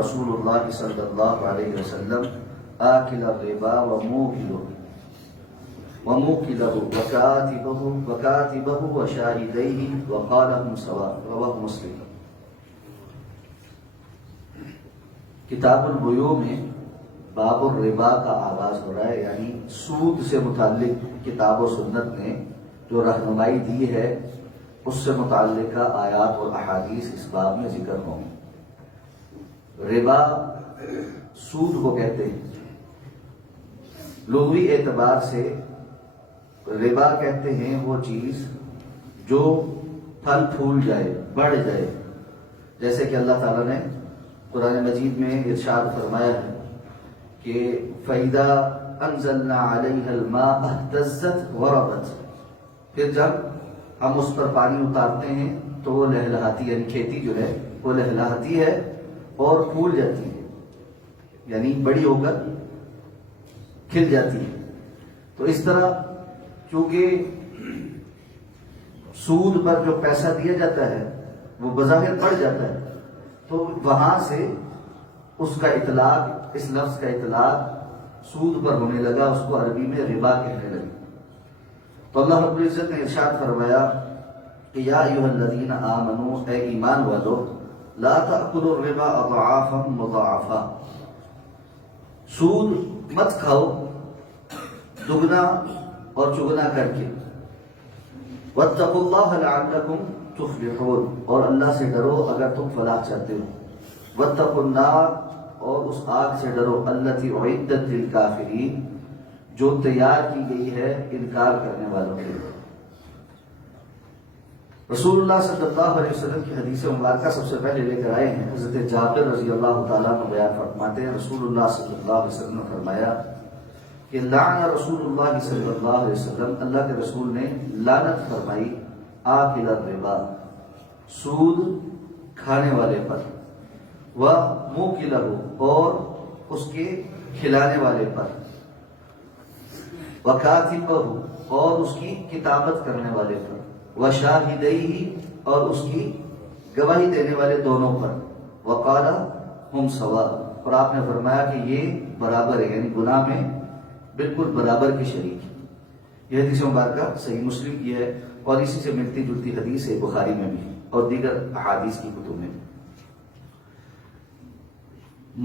رسول اللہ صلی اللہ علیہ وسلم آکل الربا وموکلہ وکاتبہ وشاہدیہ وقالہم سواء، رواہ مسلم۔ کتاب البیوع میں باب الربا کا آغاز ہو رہا ہے، یعنی سود سے متعلق کتاب و سنت نے جو رہنمائی دی ہے اس سے متعلقہ آیات اور احادیث اس باب میں ذکر ہوں۔ ربا سود کو کہتے ہیں، لغوی اعتبار سے ربا کہتے ہیں وہ چیز جو پھل پھول جائے، بڑھ جائے، جیسے کہ اللہ تعالیٰ نے قرآن مجید میں ارشاد فرمایا ہے کہ فَإِذَا أَنزَلْنَا عَلَيْهَا الْمَاءَ اهْتَزَّتْ وَرَبَتْ، پھر جب ہم اس پر پانی اتارتے ہیں تو وہ لہلہاتی، یعنی کھیتی جو ہے وہ لہلہاتی ہے اور پھول جاتی ہے، یعنی بڑی ہو کر کھل جاتی ہے۔ تو اس طرح چونکہ سود پر جو پیسہ دیا جاتا ہے وہ بظاہر بڑھ جاتا ہے، تو وہاں سے اس کا اطلاق، اس لفظ کا اطلاق سود پر ہونے لگا، اس کو عربی میں ربا کہنے لگے۔ تو اللہ رب العزت نے ارشاد فرمایا کہ یا ایھا الذین آمنوا، اے ایمان والو، لا تأکلوا الربا اضعافا مضاعفا، سود مت کھاؤ دگنا اور چگنا کر کے، واتقوا اللہ لعلکم تفلحون، اور اللہ سے ڈرو اگر تم فلاح چاہتے ہو، واتقوا النار، اور اس آگ سے ڈرو التی اعدت للکافرین، جو تیار کی گئی ہے انکار کرنے والوں کے لیے۔ رسول اللہ صلی اللہ علیہ وسلم کی حدیث مبارکہ سب سے پہلے لے کر آئے ہیں، حضرت جابر رضی اللہ تعالیٰ عنہ بیان فرماتے ہیں رسول اللہ صلی اللہ علیہ وسلم نے فرمایا کہ لعن رسول اللہ صلی اللہ علیہ وسلم، اللہ کے رسول نے لعنت فرمائی آکل الربا، سود کھانے والے پر، وموکلہ، اور اس کے کھلانے والے پر، وکاتبہ، اور اس کی کتابت کرنے والے پر، وشاہدیہ، اور اس کی گواہی دینے والے دونوں پر، وقال ہم سواء، اور آپ نے فرمایا کہ یہ برابر ہے، یعنی گناہ میں بالکل برابر کے شریک ہے۔ یہ حدیث مبارکہ صحیح مسلم کی ہے، اور اسی سے ملتی جلتی حدیث ہے بخاری میں بھی اور دیگر احادیث کی کتب میں۔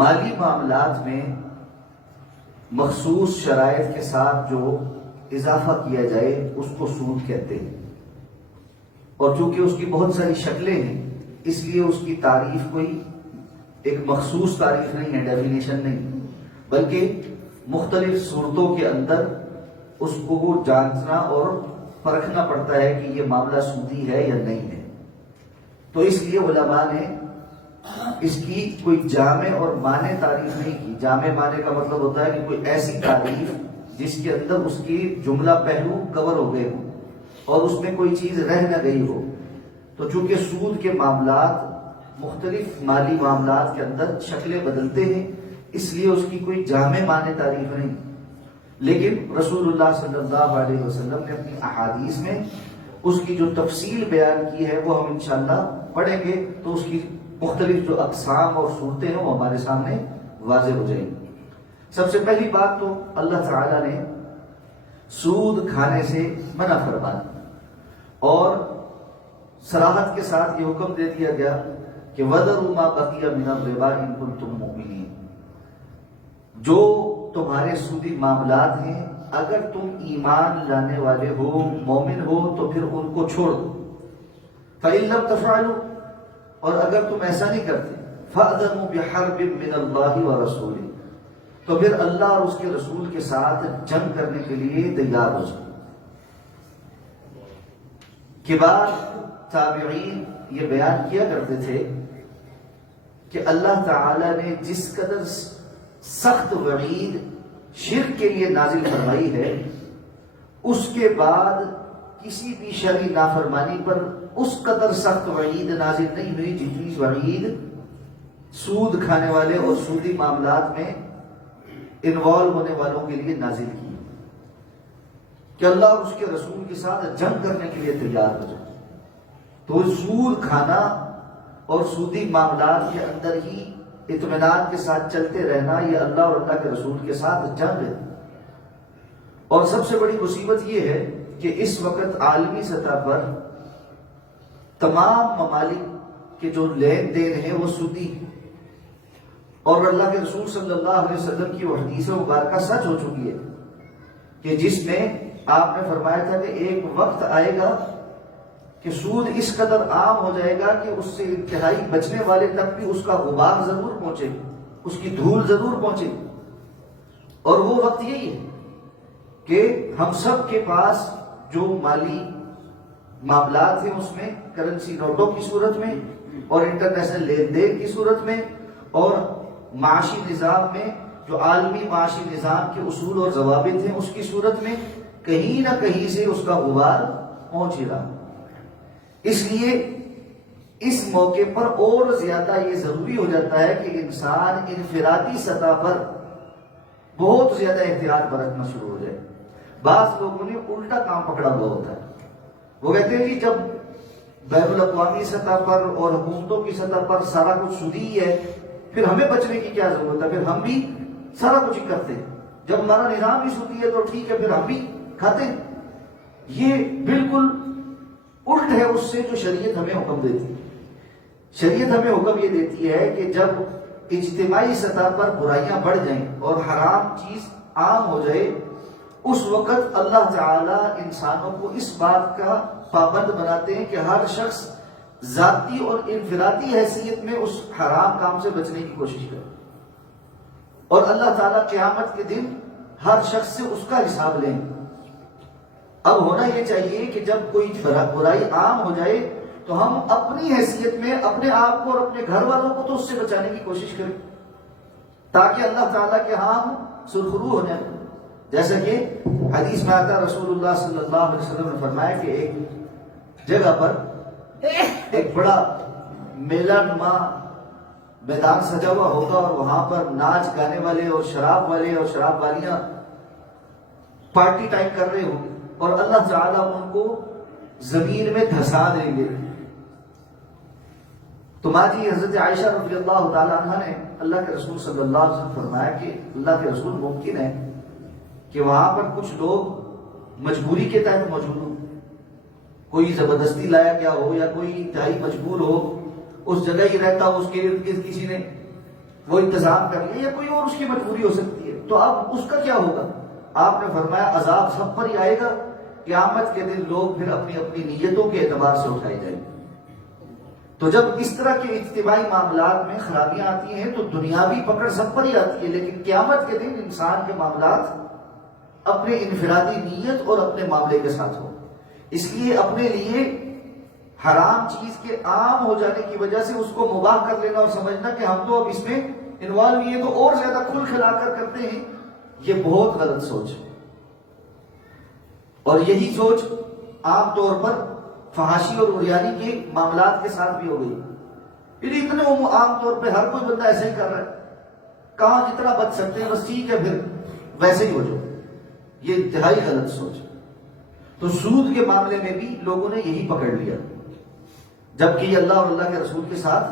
مالی معاملات میں مخصوص شرائط کے ساتھ جو اضافہ کیا جائے اس کو سود کہتے ہیں، اور چونکہ اس کی بہت ساری شکلیں ہیں اس لیے اس کی تعریف کوئی ایک مخصوص تعریف نہیں ہے، ڈیفینیشن نہیں، بلکہ مختلف صورتوں کے اندر اس کو جانچنا اور پرکھنا پڑتا ہے کہ یہ معاملہ سودی ہے یا نہیں ہے۔ تو اس لیے علماء نے اس کی کوئی جامع اور مانع تعریف نہیں کی۔ جامع مانع کا مطلب ہوتا ہے کہ کوئی ایسی تعریف جس کے اندر اس کی جملہ پہلو کور ہو گئے ہوں اور اس میں کوئی چیز رہ نہ گئی ہو۔ تو چونکہ سود کے معاملات مختلف مالی معاملات کے اندر شکلیں بدلتے ہیں، اس لیے اس کی کوئی جامع مانع تعریف نہیں، لیکن رسول اللہ صلی اللہ علیہ وسلم نے اپنی احادیث میں اس کی جو تفصیل بیان کی ہے وہ ہم انشاءاللہ پڑھیں گے تو اس کی مختلف جو اقسام اور صورتیں ہیں وہ ہمارے سامنے واضح ہو جائیں گی۔ سب سے پہلی بات تو اللہ تعالیٰ نے سود کھانے سے منع فرمایا، اور صراحت کے ساتھ یہ حکم دے دیا گیا کہ وَذَرُوا مَا بَقِيَ مِنَ الرِّبَا إِن كُنتُم مُؤْمِنِينَ، جو تمہارے سودی معاملات ہیں اگر تم ایمان لانے والے ہو، مومن ہو، تو پھر ان کو چھوڑ دو۔ فَإِن لَمْ تَفْعَلُوا، اور اگر تم ایسا نہیں کرتے، فَأْذَنُوا بِحَرْبٍ مِّنَ اللَّهِ وَرَسُولِهِ، تو پھر اللہ اور اس کے رسول کے ساتھ جنگ کرنے کے لیے تیار ہو جاؤ۔ کبار تابعین یہ بیان کیا کرتے تھے کہ اللہ تعالی نے جس قدر سخت وعید شرک کے لیے نازل فرمائی ہے، اس کے بعد کسی بھی شرعی نافرمانی پر اس قدر سخت وعید نازل نہیں ہوئی جتنی وعید سود کھانے والے اور سودی معاملات میں انوالو ہونے والوں کے لیے نازل کی، کہ اللہ اور اس کے رسول کے ساتھ جنگ کرنے کے لیے تیار ہو جائے۔ تو سود کھانا اور سودی معاملات کے اندر ہی اطمینان کے ساتھ چلتے رہنا یہ اللہ اور اللہ کے رسول کے ساتھ جنگ ہے۔ اور سب سے بڑی مصیبت یہ ہے کہ اس وقت عالمی سطح پر تمام ممالک کے جو لین دین ہیں وہ سودی ہیں، اور اللہ کے رسول صلی اللہ علیہ وسلم کی وہ حدیث مبارکہ سچ ہو چکی ہے کہ جس میں آپ نے فرمایا تھا کہ ایک وقت آئے گا کہ سود اس قدر عام ہو جائے گا کہ اس سے انتہائی بچنے والے تک بھی اس کا غبار ضرور پہنچے، اس کی دھول ضرور پہنچے۔ اور وہ وقت یہی ہے کہ ہم سب کے پاس جو مالی معاملات ہیں اس میں کرنسی نوٹوں کی صورت میں اور انٹرنیشنل لین دین کی صورت میں اور معاشی نظام میں جو عالمی معاشی نظام کے اصول اور ضوابط ہیں اس کی صورت میں کہیں نہ کہیں سے اس کا غبار پہنچ ہی رہا۔ اس لیے اس موقع پر اور زیادہ یہ ضروری ہو جاتا ہے کہ انسان انفرادی سطح پر بہت زیادہ احتیاط برتنا شروع ہو جائے۔ بعض لوگوں نے الٹا کام پکڑا ہوا ہوتا ہے، وہ کہتے ہیں جی جب بین الاقوامی سطح پر اور حکومتوں کی سطح پر سارا کچھ سودی ہے پھر ہمیں بچنے کی کیا ضرورت ہے، پھر ہم بھی سارا کچھ ہی کرتے ہیں، جب ہمارا نظام بھی سودی ہے تو ٹھیک ہے پھر ہم بھی کھاتے ہیں۔ یہ بالکل الٹ ہے اس سے جو شریعت ہمیں حکم دیتی ہے۔ شریعت ہمیں حکم یہ دیتی ہے کہ جب اجتماعی سطح پر برائیاں بڑھ جائیں اور حرام چیز عام ہو جائے اس وقت اللہ تعالی انسانوں کو اس بات کا پابند بناتے ہیں کہ ہر شخص ذاتی اور انفرادی حیثیت میں اس حرام کام سے بچنے کی کوشش کرے، اور اللہ تعالیٰ قیامت کے دن ہر شخص سے اس کا حساب لیں۔ اب ہونا یہ چاہیے کہ جب کوئی برائی عام ہو جائے تو ہم اپنی حیثیت میں اپنے آپ کو اور اپنے گھر والوں کو تو اس سے بچانے کی کوشش کریں تاکہ اللہ تعالیٰ کے ہاں ہم سرخرو ہو جائیں۔ جیسا کہ حدیث میں آتا رسول اللہ صلی اللہ علیہ وسلم نے فرمایا کہ ایک جگہ پر ایک بڑا میلہ نما میدان سجا ہوا ہوگا اور وہاں پر ناچ گانے والے اور شراب والے اور شراب والیاں پارٹی ٹائم کر رہے ہوں گے اور اللہ تعالیٰ ان کو زمین میں دھسا دیں گے۔ تو ماجی حضرت عائشہ رضی اللہ تعالیٰ عنہ نے اللہ کے رسول صلی اللہ علیہ وسلم فرمایا کہ اللہ کے رسول ممکن ہے کہ وہاں پر کچھ لوگ مجبوری کے تحت موجود ہوں، کوئی زبردستی لایا گیا ہو یا کوئی انتہائی مجبور ہو، اس جگہ ہی رہتا ہو، اس کے ارد گرد کسی نے وہ انتظام کر لیا یا کوئی اور اس کی مجبوری ہو سکتی ہے، تو اب اس کا کیا ہوگا؟ آپ نے فرمایا عذاب سب پر ہی آئے گا، قیامت کے دن لوگ پھر اپنی اپنی نیتوں کے اعتبار سے اٹھائے جائیں گے۔ تو جب اس طرح کے اجتماعی معاملات میں خرابیاں آتی ہیں تو دنیاوی پکڑ سب پر ہی آتی ہے، لیکن قیامت کے دن انسان کے معاملات اپنے انفرادی نیت اور اپنے معاملے کے ساتھ ہو۔ اس لیے اپنے لیے حرام چیز کے عام ہو جانے کی وجہ سے اس کو مباح کر لینا اور سمجھنا کہ ہم تو اب اس میں انوالو ہوئے تو اور زیادہ کھل کھلا کر کرتے ہیں، یہ بہت غلط سوچ ہے۔ اور یہی سوچ عام طور پر فحاشی اور عریانی کے معاملات کے ساتھ بھی ہو گئی۔ پھر اتنے عام طور پہ ہر کوئی بندہ ایسے ہی کر رہا ہے، کہاں جتنا بچ سکتے ہیں بس ٹھیک ہے پھر ویسے ہی ہو جاؤ، یہ انتہائی غلط سوچ ہے۔ تو سود کے معاملے میں بھی لوگوں نے یہی پکڑ لیا، جبکہ یہ اللہ اور اللہ کے رسول کے ساتھ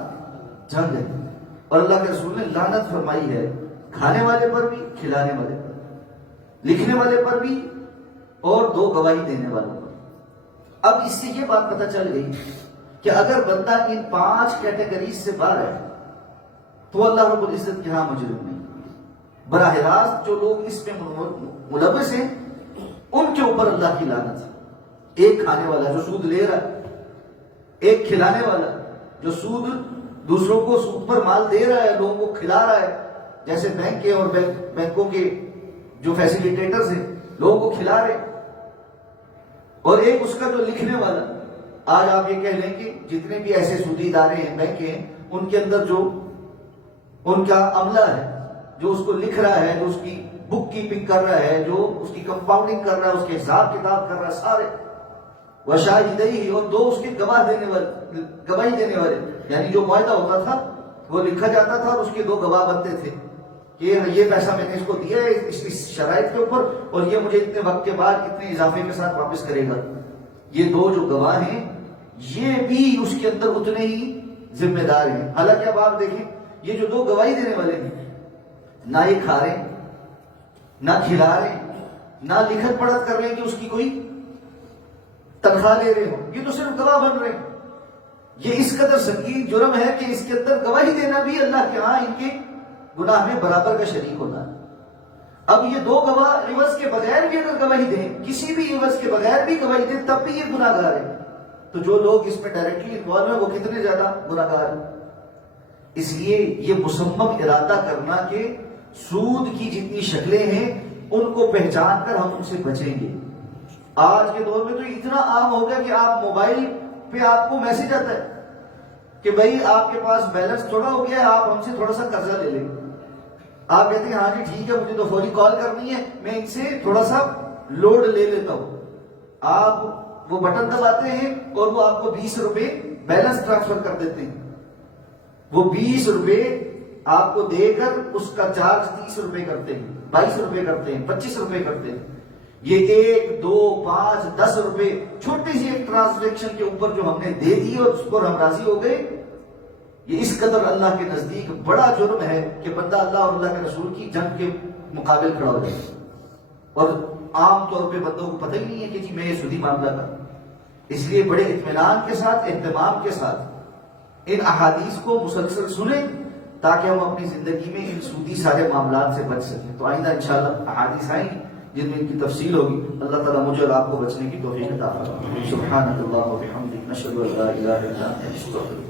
جنگ ہے، اور اللہ کے رسول نے لعنت فرمائی ہے کھانے والے پر بھی، کھلانے والے پر، لکھنے والے پر بھی اور دو گواہی دینے والوں پر۔ اب اس سے یہ بات پتہ چل گئی کہ اگر بندہ ان 5 کیٹیگریز سے باہر ہے تو اللہ رب العزت کے ہاں مجرم نہیں۔ براہ راست جو لوگ اس میں ملوث ہیں ان کے اوپر اللہ کی لعنت ہے۔ ایک کھانے والا جو سود لے رہا ہے، ایک کھلانے والا جو سود دوسروں کو سود پر مال دے رہا ہے، لوگوں کو کھلا رہا ہے، جیسے بینک کے اور بینکوں کے جو فیسیلیٹیٹرز ہیں لوگوں کو کھلا رہے، اور ایک اس کا جو لکھنے والا۔ آج آپ یہ کہہ لیں کہ جتنے بھی ایسے سودی ادارے ہیں، بینک ہیں، ان کے اندر جو ان کا عملہ ہے جو اس کو لکھ رہا ہے، جو اس کی بک کیپنگ کر رہا ہے، جو اس کی کمپاؤنڈنگ کر رہا ہے، اس کے حساب کتاب کر رہا ہے، سارے وشاہدہی اور 2 اس کے گواہی دینے والے، یعنی جو معاہدہ ہوتا تھا وہ لکھا جاتا تھا اور اس کے 2 گواہ بنتے تھے کہ یہ پیسہ میں نے اس کو دیا ہے اس شرائط کے اوپر اور یہ مجھے اتنے وقت کے بعد اتنے اضافے کے ساتھ واپس کرے گا۔ یہ 2 جو گواہ ہیں یہ بھی اس کے اندر اتنے ہی ذمہ دار ہیں۔ حالانکہ اب آپ دیکھیں یہ جو دو گواہی دینے والے ہیں، نہ یہ کھا رہے نہ کھلا رہے نہ لکھت پڑھت کر رہے ہیں کہ اس کی کوئی تنخواہ لے رہے ہو، یہ تو صرف گواہ بن رہے ہیں۔ یہ اس قدر سنگین جرم ہے کہ اس کے اندر گواہی دینا بھی اللہ کے ہاں ان کے گناہ میں برابر کا شریک ہونا ہے۔ اب یہ دو گواہ عوض کے بغیر بھی اگر گواہی دیں، کسی بھی عوض کے بغیر بھی گواہی دیں، تب بھی یہ گناہ گار ہے۔ تو جو لوگ اس میں ڈائریکٹلی انوالو ہیں وہ کتنے زیادہ گناہ گار ہیں۔ اس لیے یہ مصمم ارادہ کرنا کہ سود کی جتنی شکلیں ہیں ان کو پہچان کر ہم ان سے بچیں گے۔ آج کے دور میں تو اتنا عام ہو گیا کہ آپ موبائل پہ آپ کو میسج آتا ہے کہ بھائی آپ کے پاس بیلنس تھوڑا ہو گیا ہے، آپ ہم سے تھوڑا سا قرضہ لے لیں۔ آپ کہتے ہیں ہاں جی ٹھیک ہے، مجھے تو فوری کال کرنی ہے، میں ان سے تھوڑا سا لوڈ لے لیتا ہوں۔ آپ وہ بٹن دباتے ہیں اور وہ آپ کو 20 روپے بیلنس ٹرانسفر کر دیتے ہیں۔ وہ 20 روپے آپ کو دے کر اس کا چارج 30 روپے کرتے ہیں، 22 روپے کرتے ہیں، 25 روپے کرتے ہیں۔ یہ 1 2 5 10 روپے چھوٹی سی ایک ٹرانزیکشن کے اوپر جو ہم نے دے دی اور اس پر ہم راضی ہو گئے، یہ اس قدر اللہ کے نزدیک بڑا جرم ہے کہ بندہ اللہ اور اللہ کے رسول کی جنگ کے مقابل کھڑا ہو جائے۔ اور عام طور پہ بندوں کو پتہ ہی نہیں ہے کہ جی میں یہ سودی معاملہ کروں۔ اس لیے بڑے اطمینان کے ساتھ، اہتمام کے ساتھ ان احادیث کو مسلسل سنیں تاکہ ہم اپنی زندگی میں ان سودی سارے معاملات سے بچ سکیں۔ تو آئندہ انشاءاللہ احادیث آئیں گی جن میں ان کی تفصیل ہوگی۔ اللہ تعالیٰ مجھے اور آپ کو بچنے کی توفیق عطا فرمائے۔ سبحانک اللہم و بحمدک، نشہد ان لا الہ الا انت، نستغفرک۔